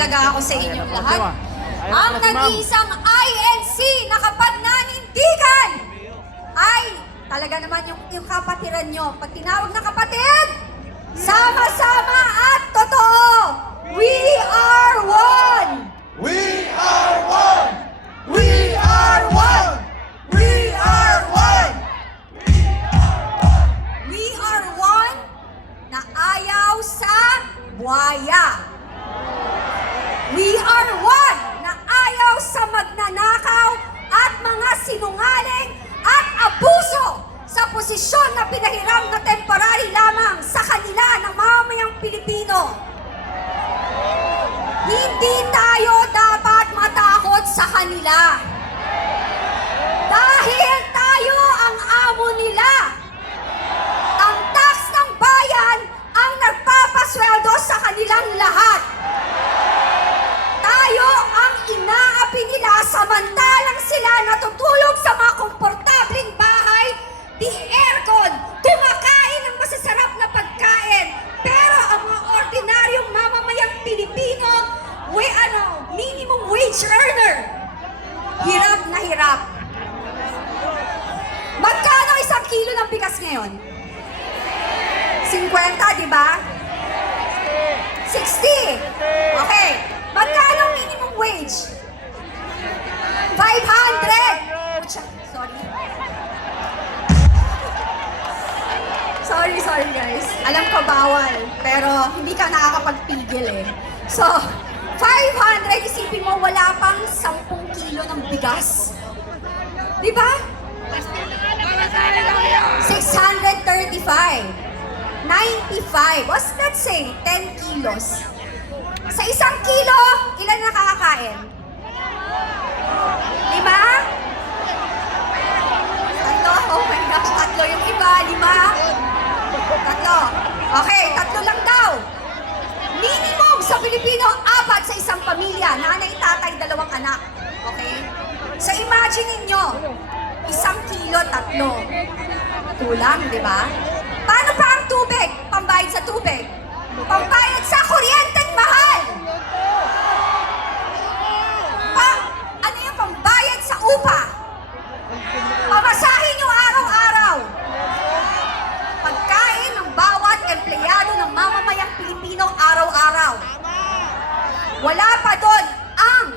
talaga ako sa inyong lahat. Ang nag-iisang INC na kapananindigan ay talaga naman yung kapatiran nyo. Pag tinawag na kapatid, sama-sama at totoo, we are one! We are one! We are one! We are one! We are one na ayaw sa buhaya. We are one na ayaw sa magnanakaw at mga sinungaling at abuso sa posisyon na pinahiram na temporary lamang sa kanila ng mamamayang Pilipino. Hindi tayo dapat matakot sa kanila. Dahil tayo ang amo nila. Ang tax ng bayan ang nagpapasweldo sa kanilang lahat. Tayo ang inaapi nila samantalang sila natutulog sa mga komportabling bahay, di aircon, kumakain ng masasarap na pagkain. Pero ang mga ordinaryong mamamayang Pilipino, minimum wage earner, hirap na hirap. Magkano isang kilo ng bigas ngayon? 50, di ba? 60. Okay. Magkano minimum wage? 500. Sorry guys. Alam ko bawal, pero hindi ka nakakapagpigil eh. So, 500, isipin mo wala pang 10 kilo ng bigas. Di ba? 635. 95. What's that say? 10 kilos. Sa isang kilo, ilan nakakakain? 5? Tatlo? Oh my gosh, tatlo yung iba. 5? Tatlo. Okay, tatlo lang daw. Minimum sa Pilipino, 4 sa isang pamilya. Nanay, tatay, 2 anak. Okay? So imagine ninyo, 1 kilo, 3. Kulang, di ba? Paano pa ang tubig? Pambayad sa tubig. Pambayad sa kuryenteng mahal. Ano yung pambayad sa upa? Pamasahin nyo araw-araw. Pagkain ng bawat empleyado ng mamamayang Pilipino araw-araw. Wala pa doon ang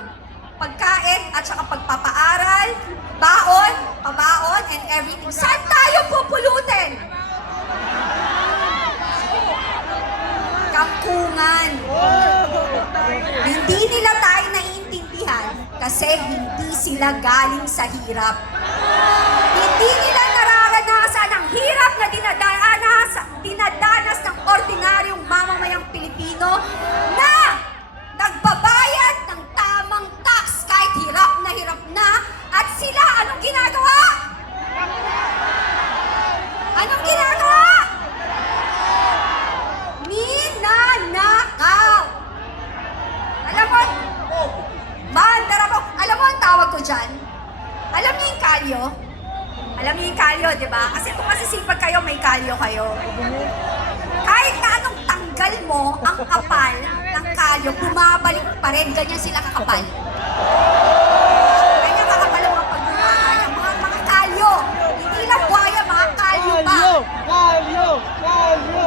pagkain at saka pagpapaaral, baon, pabaon, and everything. Saan tayo pupulutin? Kangkungan. Hindi nila tayo naiintindihan kasi hindi sila galing sa hirap. Hindi nila nararanasan ang hirap na dinadanas ng ordinaryong mamamayang Pilipino na nagbabayad ng tamang tax kahit hirap na at sila anong ginagawa? Anong ginagawa? Ninanakaw. Alam mo, alam mo ang tawag ko dyan? Alam niyo yung kalyo? Alam niyo yung kalyo, di ba? Kasi kung masisipag kayo, may kalyo kayo. Kahit na anong tanggal mo, ang kapal ng kalyo, bumabalik pa rin. Ganyan sila kakapal. Ganyan kakapal ang mga pagbumahan. Mga kalyo. Hindi lang buhaya, mga kalyo pa. Kalyo! Kalyo!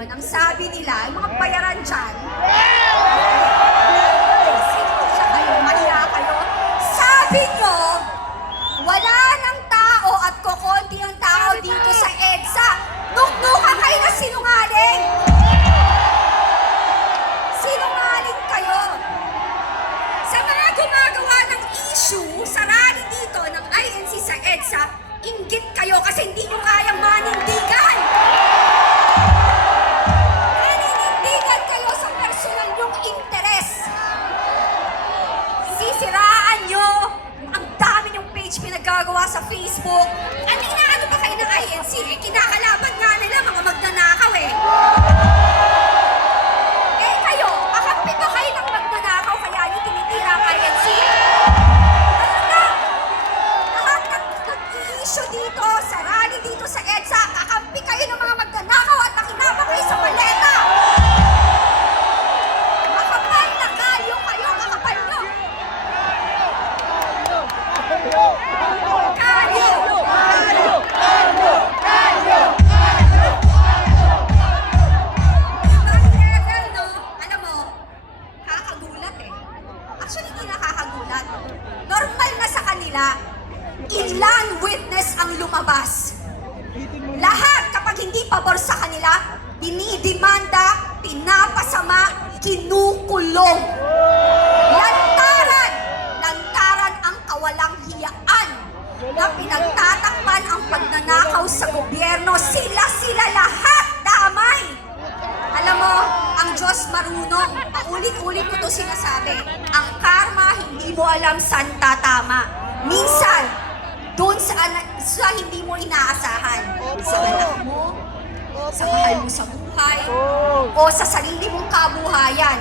Ang sabi nila, yung mga bayaran dyan, mahiya kayo. Sabi nyo, wala ng tao at kukunti ang tao dito sa EDSA. Nuknuka kayo na sinungaling. Sinungaling kayo. Sa mga gumagawa ng issue sa rally dito ng INC sa EDSA, inggit kayo kasi hindi nyo kayang manindigan. Sisiraan nyo ang dami yung page pinagagawa sa Facebook. Ano inaano pa kayo ng INC? Kinakalaban nga nila mga magnanakaw eh. Kayo, kakampi ba kayo ng magnanakaw kaya nyo tinitira ang INC? Ano na? ilan witness ang lumabas. Lahat kapag hindi pabor sa kanila, dinidimanda, pinapasama, kinukulong. Lantaran ang kawalang hiyaan na pinagtatakpan ang pagnanakaw sa gobyerno. Sila lahat damay. Alam mo, ang Diyos marunong. Paulit-ulit ko to sinasabi. Ang karma, hindi mo alam saan tatama. Minsan, doon sa hindi mo inaasahan. Sa anak mo, sa mahal mo sa buhay, o sa sarili mong kabuhayan.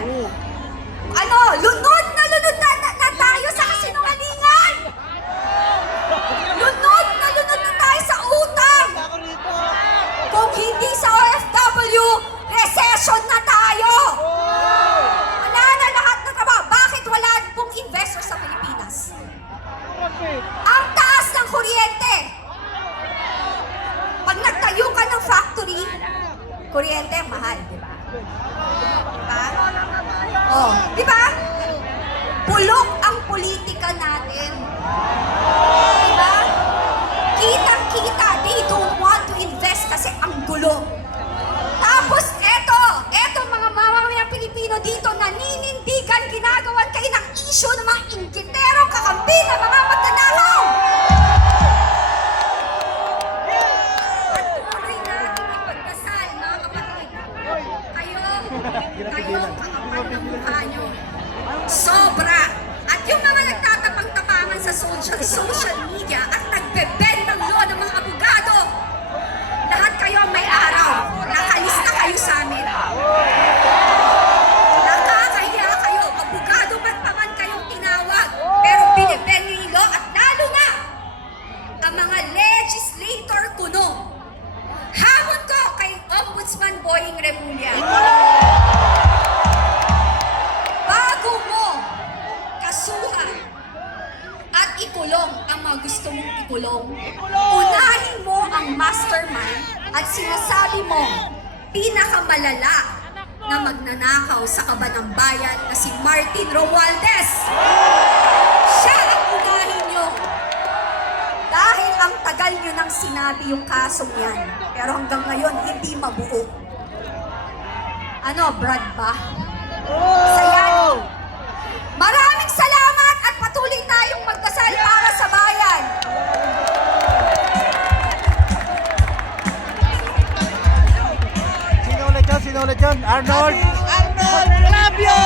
Ano, lunod na tayo sa kasinungalingan! Lunod na tayo sa utang! Kung hindi sa OFW, recession na tayo! Wala na lahat ng trabaho. Bakit wala pong investor sa Pilipinas? Ang taas ng kuryente! Pag nagtayo ka ng factory, kuryente mahal, di ba? Diba? Oh, di ba? Bulok ang politika natin. Di ba? Kitang-kita, they don't want to invest kasi ang gulo. Tapos eto mga mamamayang Pilipino dito, naninindigan, ginagawan kayo ng issue ng mga inggitero, kakampi na mga magnanakaw. Patuloy natin ipagdasal, mga kapatid. Kayo, kakapal ng mukha nyo. Sobra. At yung mga nagtatapang-tapangan sa social media at nagbebend ng law ng mga abogado, lahat kayo may araw. Nakalista kayo sa amin. Nakakahiya kayo. Abogado pa man kayong tinawag. Pero binibend nyo yung law at lalo na ang mga legislator kuno. Hamon ko kay Ombudsman Boying Remulla. Bago mo kasuhan at ikulong ang mga gusto mong ikulong, unahin mo ang mastermind at sinasabi mo, pinakamalala na magnanakaw sa Kabanang Bayan na si Martin Romualdez. Siya ang unahin nyo. Dahil ang tagal nyo nang sinabi yung kasong yan, pero hanggang ngayon hindi mabuo. Ano, Brad ba? Sayang. Maraming salamat at patuloy tayong magdasal para sa bayan. Sino ulit yun? Arnold! Arnold! Love you!